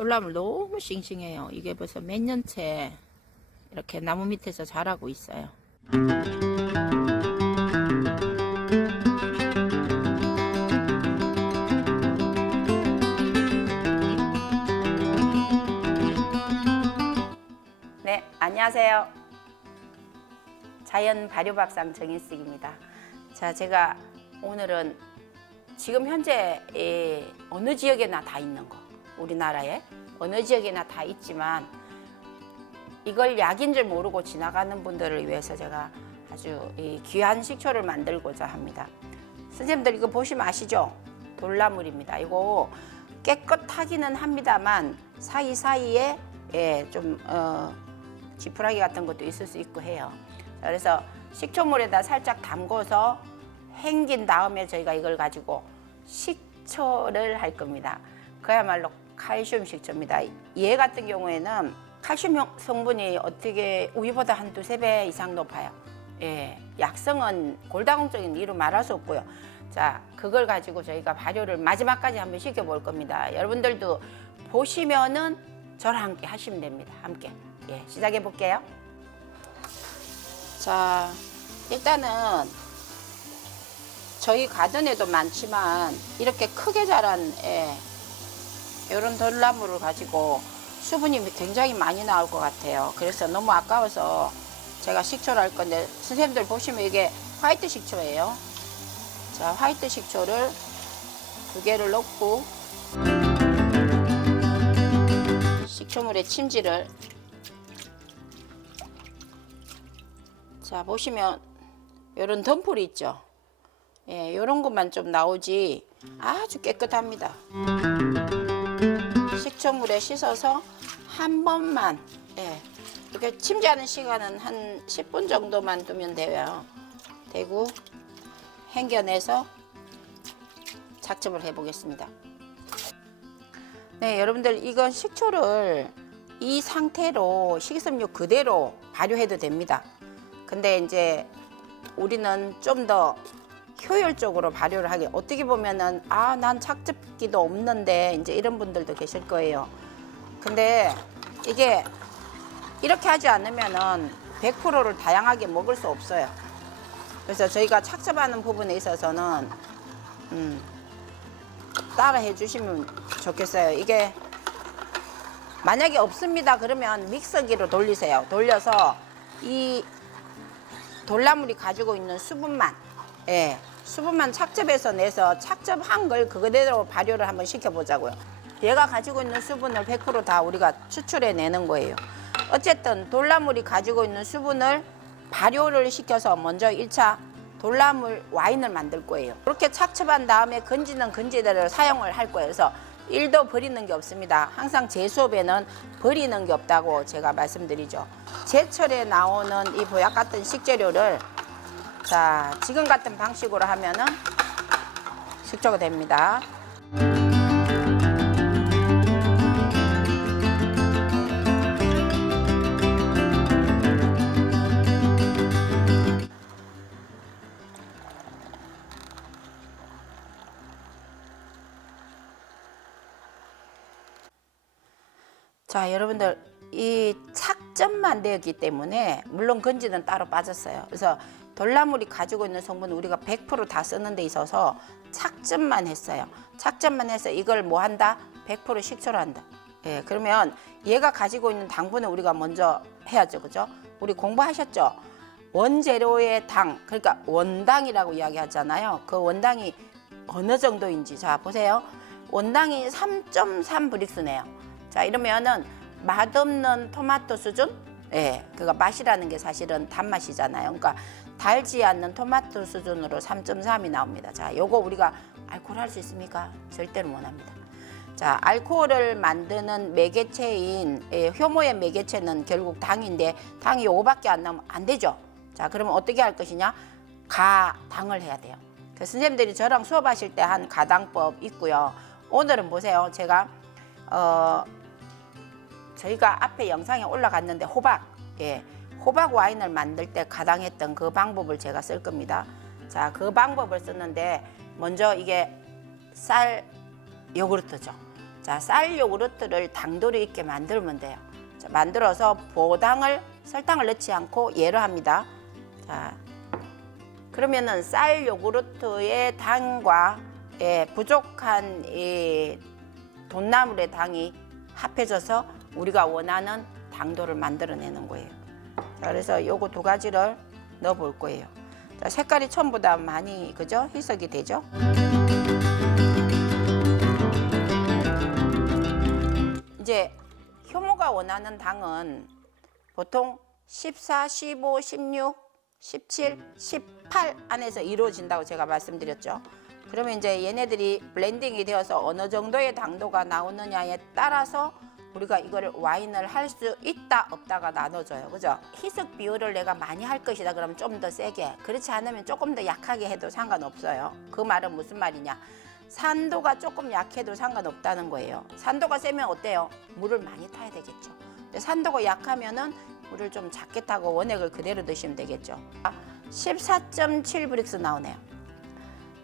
돌나물 너무 싱싱해요. 이게 벌써 몇 년째 이렇게 나무 밑에서 자라고 있어요. 네, 안녕하세요. 자연 발효밥상 정인숙입니다. 자, 제가 오늘은 지금 현재 어느 지역에나 다 있는 거, 우리나라에 어느 지역에나 다 있지만 이걸 약인 줄 모르고 지나가는 분들을 위해서 제가 아주 귀한 식초를 만들고자 합니다. 선생님들 이거 보시면 아시죠? 돌나물입니다. 이거 깨끗하기는 합니다만 사이사이에 좀 지푸라기 같은 것도 있을 수 있고 해요. 그래서 식초물에다 살짝 담궈서 헹긴 다음에 저희가 이걸 가지고 식초를 할 겁니다. 그야말로 칼슘 식초입니다. 얘 같은 경우에는 칼슘 성분이 어떻게 우유보다 한 두세 배 이상 높아요. 약성은 골다공증인 이루 말할 수 없고요. 자, 그걸 가지고 저희가 발효를 마지막까지 한번 시켜볼 겁니다. 여러분들도 보시면은 저랑 함께 하시면 됩니다. 함께 시작해 볼게요. 자, 일단은 저희 가든에도 많지만 이렇게 크게 자란 이런 돌나물을 가지고 수분이 굉장히 많이 나올 것 같아요. 그래서 너무 아까워서 제가 식초를 할 건데 선생님들 보시면 이게 화이트 식초예요. 자, 화이트 식초를 2개를 넣고 식초물에 침지를 자 보시면 이런 덤불이 있죠. 이런 것만 좀 나오지 아주 깨끗합니다. 식초물에 씻어서 한 번만 이렇게 침지하는 시간은 한 10분 정도만 두면 돼요. 되고 헹겨내서 작접을 해 보겠습니다. 네, 여러분들 이건 식초를 이 상태로 식이섬유 그대로 발효해도 됩니다. 근데 이제 우리는 좀 더 효율적으로 발효를 하게 어떻게 보면은 난 착즙기도 없는데 이제 이런 분들도 계실 거예요. 근데 이게 이렇게 하지 않으면은 100%를 다양하게 먹을 수 없어요. 그래서 저희가 착즙하는 부분에 있어서는 따라 해주시면 좋겠어요. 이게 만약에 없습니다 그러면 믹서기로 돌리세요. 돌려서 이 돌나물이 가지고 있는 수분만 수분만 착즙해서 내서 착즙한 걸 그대로 발효를 한번 시켜보자고요. 얘가 가지고 있는 수분을 100% 다 우리가 추출해 내는 거예요. 어쨌든 돌나물이 가지고 있는 수분을 발효를 시켜서 먼저 1차 돌나물 와인을 만들 거예요. 그렇게 착즙한 다음에 건지는 건지대로 사용을 할 거예요. 그래서 1도 버리는 게 없습니다. 항상 제 수업에는 버리는 게 없다고 제가 말씀드리죠. 제철에 나오는 이 보약 같은 식재료를 자, 지금 같은 방식으로 하면은 식초가 됩니다. 자, 여러분들 이 착즙만 되었기 때문에 물론 건지는 따로 빠졌어요. 그래서 돌나물이 가지고 있는 성분은 우리가 100% 다 쓰는 데 있어서 착즙만 했어요. 착즙만 해서 이걸 뭐 한다? 100% 식초로 한다. 그러면 얘가 가지고 있는 당분을 우리가 먼저 해야죠. 그죠? 우리 공부하셨죠? 원재료의 당, 그러니까 원당이라고 이야기하잖아요. 그 원당이 어느 정도인지. 자, 보세요. 원당이 3.3브릭스네요. 자, 이러면은 맛없는 토마토 수준? 그러니까 맛이라는 게 사실은 단맛이잖아요. 그러니까 달지 않는 토마토 수준으로 3.3이 나옵니다. 자, 요거 우리가 알코올 할 수 있습니까? 절대로 못 합니다. 자, 알코올을 만드는 매개체인 효모의 매개체는 결국 당인데 당이 요거밖에 안 나오면 안 되죠. 자, 그러면 어떻게 할 것이냐? 가당을 해야 돼요. 그 선생님들이 저랑 수업하실 때 한 가당법 있고요. 오늘은 보세요. 제가 저희가 앞에 영상에 올라갔는데 호박, 호박 와인을 만들 때 가당했던 그 방법을 제가 쓸 겁니다. 자, 그 방법을 썼는데 먼저 이게 쌀 요구르트죠. 자, 쌀 요구르트를 당도를 있게 만들면 돼요. 자, 만들어서 보당을 설탕을 넣지 않고 얘로 합니다. 자, 그러면은 쌀 요구르트의 당과 부족한 이 돈나물의 당이 합해져서 우리가 원하는 당도를 만들어내는 거예요. 자, 그래서 요거 두 가지를 넣어 볼 거예요. 자, 색깔이 처음보다 많이 그죠? 희석이 되죠? 이제 효모가 원하는 당은 보통 14, 15, 16, 17, 18 안에서 이루어진다고 제가 말씀드렸죠. 그러면 이제 얘네들이 블렌딩이 되어서 어느 정도의 당도가 나오느냐에 따라서 우리가 이걸 와인을 할 수 있다 없다가 나눠져요. 그죠? 희석 비율을 내가 많이 할 것이다 그러면 좀 더 세게, 그렇지 않으면 조금 더 약하게 해도 상관없어요. 그 말은 무슨 말이냐, 산도가 조금 약해도 상관없다는 거예요. 산도가 세면 어때요? 물을 많이 타야 되겠죠. 근데 산도가 약하면은 물을 좀 작게 타고 원액을 그대로 드시면 되겠죠. 14.7브릭스 나오네요.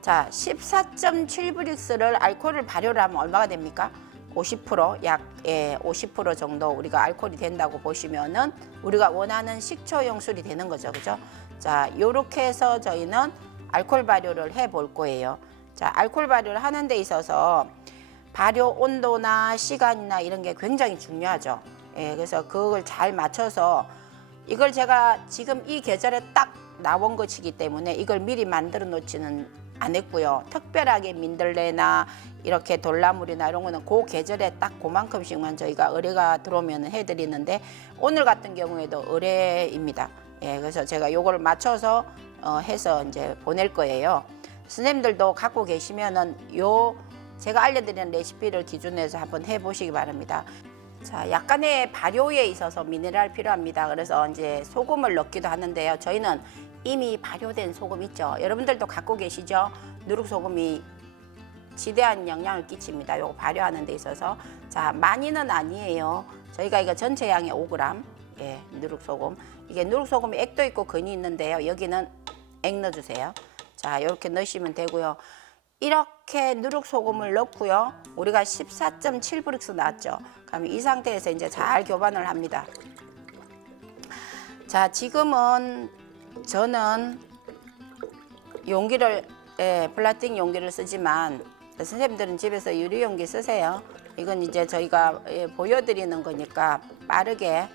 자, 14.7브릭스를 알코올을 발효를 하면 얼마가 됩니까? 50%, 약 50% 정도 우리가 알코올이 된다고 보시면은 우리가 원하는 식초용 술이 되는 거죠. 그죠? 자, 요렇게 해서 저희는 알코올 발효를 해 볼 거예요. 자, 알코올 발효를 하는 데 있어서 발효 온도나 시간이나 이런 게 굉장히 중요하죠. 그래서 그걸 잘 맞춰서 이걸 제가 지금 이 계절에 딱 나온 것이기 때문에 이걸 미리 만들어 놓지는 않았고요. 특별하게 민들레나 이렇게 돌나물이나 이런 거는 그 계절에 딱 그만큼씩만 저희가 의뢰가 들어오면 해드리는데 오늘 같은 경우에도 의뢰입니다. 그래서 제가 요걸 맞춰서 해서 이제 보낼 거예요. 선생님들도 갖고 계시면은 요 제가 알려드리는 레시피를 기준으로 한번 해보시기 바랍니다. 자, 약간의 발효에 있어서 미네랄 필요합니다. 그래서 이제 소금을 넣기도 하는데요. 저희는 이미 발효된 소금 있죠. 여러분들도 갖고 계시죠? 누룩소금이 지대한 영향을 끼칩니다. 요거 발효하는 데 있어서. 자, 많이는 아니에요. 저희가 이거 전체 양의 5g 누룩소금. 이게 누룩소금이 액도 있고 근이 있는데요. 여기는 액 넣어주세요. 자, 이렇게 넣으시면 되고요. 이렇게 누룩소금을 넣고요. 우리가 14.7브릭스 나왔죠. 그럼 이 상태에서 이제 잘 교반을 합니다. 자, 지금은 저는 용기를 플라스틱 용기를 쓰지만 선생님들은 집에서 유리 용기 쓰세요. 이건 이제 저희가 보여드리는 거니까 빠르게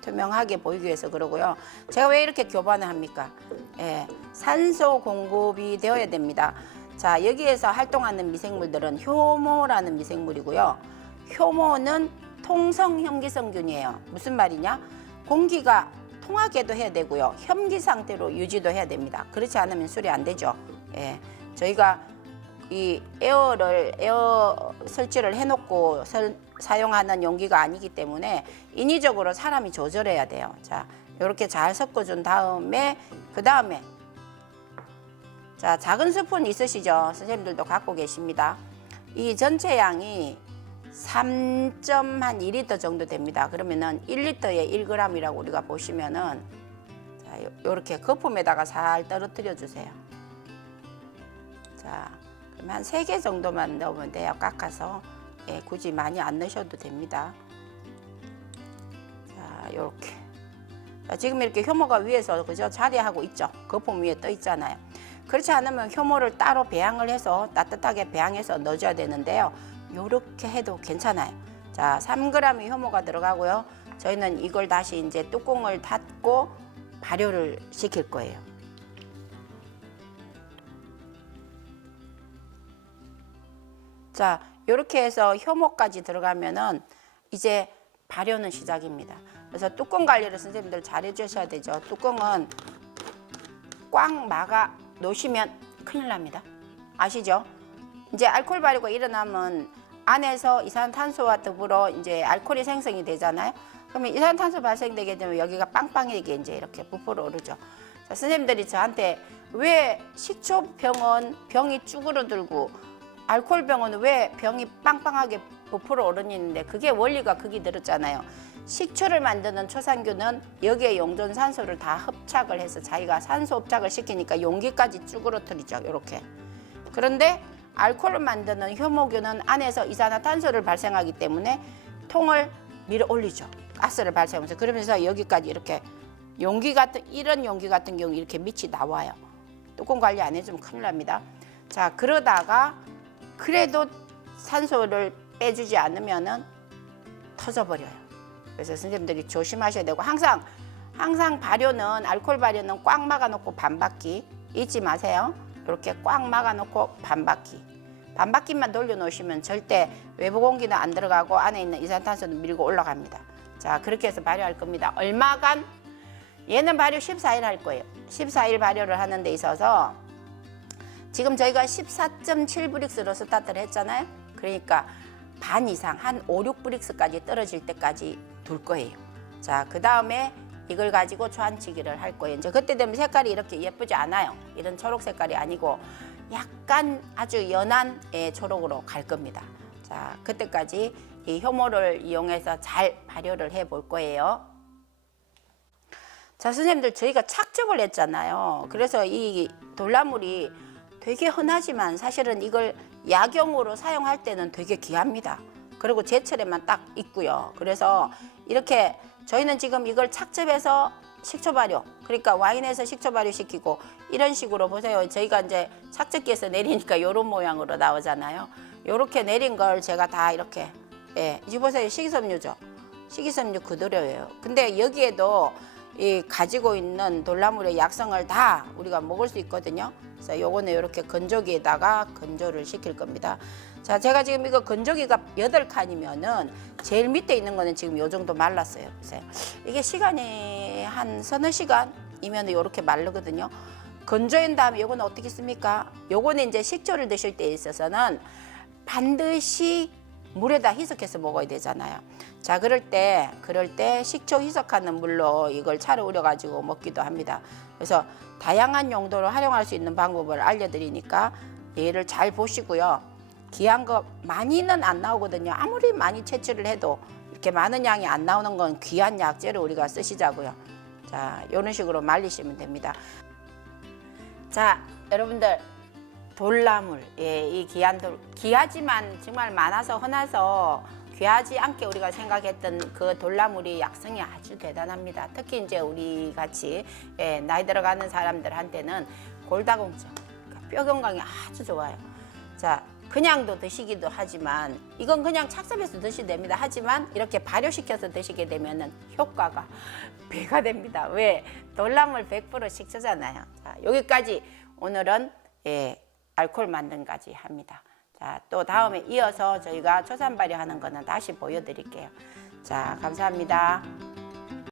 투명하게 보이기 위해서 그러고요. 제가 왜 이렇게 교반을 합니까? 산소 공급이 되어야 됩니다. 자, 여기에서 활동하는 미생물들은 효모라는 미생물이고요. 효모는 통성 혐기성균이에요. 무슨 말이냐? 공기가 통하게도 해야 되고요. 혐기 상태로 유지도 해야 됩니다. 그렇지 않으면 술이 안 되죠. 저희가 이 에어 설치를 해놓고 사용하는 용기가 아니기 때문에 인위적으로 사람이 조절해야 돼요. 자, 이렇게 잘 섞어준 다음에 그 다음에 자, 작은 스푼 있으시죠? 선생님들도 갖고 계십니다. 이 전체 양이 3.2리터 정도 됩니다. 그러면은 1리터에 1g이라고 우리가 보시면은 자, 요렇게 거품에다가 살 떨어뜨려 주세요. 자, 그럼 한 3개 정도만 넣으면 돼요. 깎아서. 굳이 많이 안 넣으셔도 됩니다. 자, 요렇게. 자, 지금 이렇게 효모가 위에서 그죠? 자리하고 있죠? 거품 위에 떠 있잖아요. 그렇지 않으면 효모를 따로 배양을 해서 따뜻하게 배양해서 넣어줘야 되는데요. 요렇게 해도 괜찮아요. 자, 3g의 효모가 들어가고요. 저희는 이걸 다시 이제 뚜껑을 닫고 발효를 시킬 거예요. 자, 요렇게 해서 효모까지 들어가면은 이제 발효는 시작입니다. 그래서 뚜껑 관리를 선생님들 잘 해주셔야 되죠. 뚜껑은 꽉 막아 놓으시면 큰일 납니다. 아시죠? 이제 알코올 발효가 일어나면 안에서 이산탄소와 더불어 이제 알코올이 생성이 되잖아요. 그러면 이산탄소 발생되게 되면 여기가 빵빵하게 이제 이렇게 부풀어 오르죠. 자, 선생님들이 저한테 왜 식초병은 병이 쭈그러들고 알코올병은 왜 병이 빵빵하게 부풀어 오르는데 그게 원리가 극이 들었잖아요. 식초를 만드는 초산균은 여기에 용존산소를 다 흡착을 해서 자기가 산소 흡착을 시키니까 용기까지 쭈그러뜨리죠. 이렇게. 그런데 알코올을 만드는 효모균은 안에서 이산화탄소를 발생하기 때문에 통을 밀어 올리죠. 가스를 발생하면서. 그러면서 여기까지 이렇게 용기 같은, 이런 용기 같은 경우 이렇게 밑이 나와요. 뚜껑 관리 안 해주면 큰일 납니다. 자, 그러다가 그래도 산소를 빼주지 않으면은 터져버려요. 그래서 선생님들이 조심하셔야 되고, 항상 발효는, 알코올 발효는 꽉 막아놓고 반바퀴 잊지 마세요. 이렇게 꽉 막아놓고 반바퀴만 돌려놓으시면 절대 외부 공기는 안 들어가고 안에 있는 이산탄소는 밀고 올라갑니다. 자, 그렇게 해서 발효할 겁니다. 얼마간? 얘는 발효 14일 할 거예요. 14일 발효를 하는 데 있어서 지금 저희가 14.7브릭스로 스타트를 했잖아요. 그러니까 반 이상, 한 5, 6브릭스까지 떨어질 때까지 둘 거예요. 자, 그 다음에 이걸 가지고 초안치기를 할 거예요. 이제 그때 되면 색깔이 이렇게 예쁘지 않아요. 이런 초록 색깔이 아니고 약간 아주 연한 초록으로 갈 겁니다. 자, 그때까지 이 효모를 이용해서 잘 발효를 해 볼 거예요. 자, 선생님들, 저희가 착즙을 했잖아요. 그래서 이 돌나물이 되게 흔하지만 사실은 이걸 약용으로 사용할 때는 되게 귀합니다. 그리고 제철에만 딱 있고요. 그래서 이렇게 저희는 지금 이걸 착즙해서 식초 발효, 그러니까 와인에서 식초 발효 시키고 이런 식으로 보세요. 저희가 이제 착즙기에서 내리니까 이런 모양으로 나오잖아요. 이렇게 내린 걸 제가 다 이렇게, 이제 보세요. 식이섬유죠. 식이섬유 그대로예요. 근데 여기에도 이 가지고 있는 돌나물의 약성을 다 우리가 먹을 수 있거든요. 그래서 요거는 이렇게 건조기에다가 건조를 시킬 겁니다. 자, 제가 지금 이거 건조기가 8칸이면은 제일 밑에 있는 거는 지금 요 정도 말랐어요. 그래서 이게 시간이 한 서너 시간이면 이렇게 마르거든요. 건조한 다음에 요거는 어떻게 씁니까? 요거는 이제 식초를 드실 때 있어서는 반드시 물에다 희석해서 먹어야 되잖아요. 자, 그럴 때 식초 희석하는 물로 이걸 차로 우려 가지고 먹기도 합니다. 그래서 다양한 용도로 활용할 수 있는 방법을 알려드리니까 얘를 잘 보시고요. 귀한 거 많이는 안 나오거든요. 아무리 많이 채취를 해도 이렇게 많은 양이 안 나오는 건 귀한 약재를 우리가 쓰시자고요. 자, 이런 식으로 말리시면 됩니다. 자, 여러분들, 돌나물, 이 귀한 귀하지만 정말 많아서 흔해서 귀하지 않게 우리가 생각했던 그 돌나물이 약성이 아주 대단합니다. 특히 이제 우리 같이 나이 들어가는 사람들한테는 골다공증, 그러니까 뼈 건강이 아주 좋아요. 자, 그냥도 드시기도 하지만 이건 그냥 착즙해서 드시면 됩니다. 하지만 이렇게 발효시켜서 드시게 되면은 효과가 배가 됩니다. 왜? 돌나물 100% 식초잖아요. 자, 여기까지 오늘은 알코올 만듦까지 합니다. 자, 또 다음에 이어서 저희가 초산 발효하는 거는 다시 보여드릴게요. 자, 감사합니다.